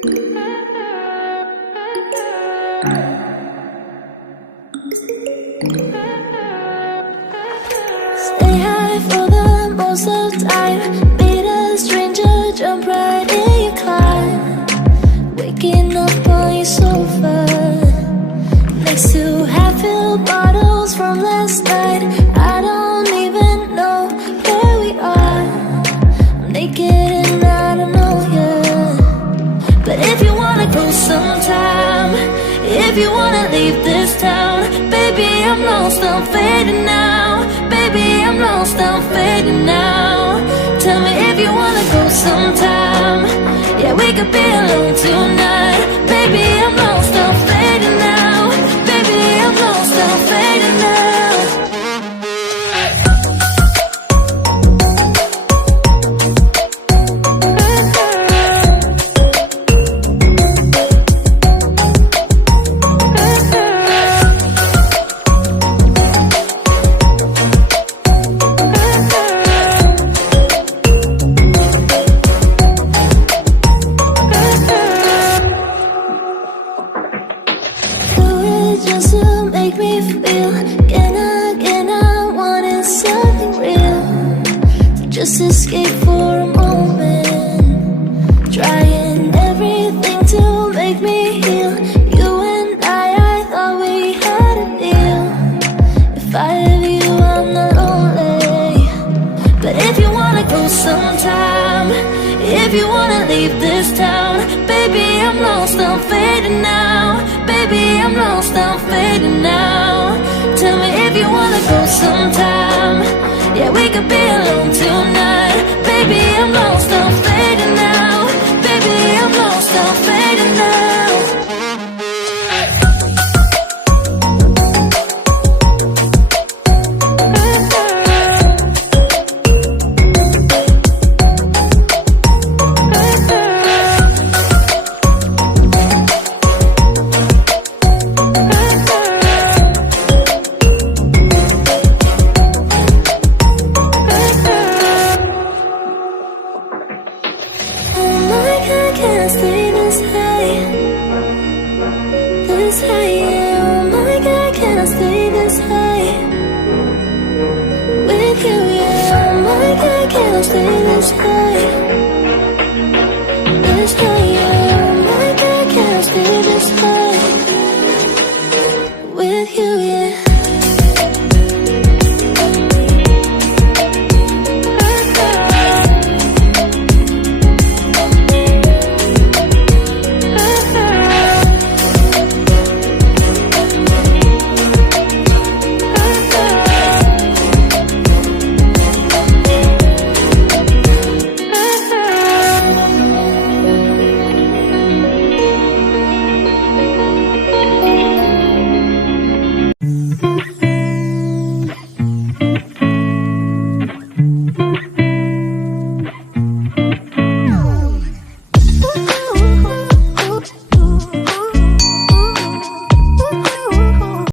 Stay high for the most of time. Meet a stranger, jump right in your climb. Waking up on your sofa next to half-filled bottles from last night. I don't even know where we are. I'm naked and I don't know you. But if you wanna go sometime, if you wanna leave this town, baby, I'm lost, I'm fading now. Baby, I'm lost, I'm fading now. Tell me if you wanna go sometime. Yeah, we could be alone tonight. Baby, I'm lost, I'm fading now. Baby, I'm lost, I'm fading now. Just to make me feel again, I wanted something real. So just escape for a moment, trying everything to make me heal. You and I thought we had a deal. If I have you, I'm not lonely. But if you wanna go sometime, if you wanna leave this town, baby, I'm lost, I'm fading now. Baby, I'm lost, I'm fading now. Tell me if you wanna go sometime. Yeah, we could be alone tonight. Baby, I'm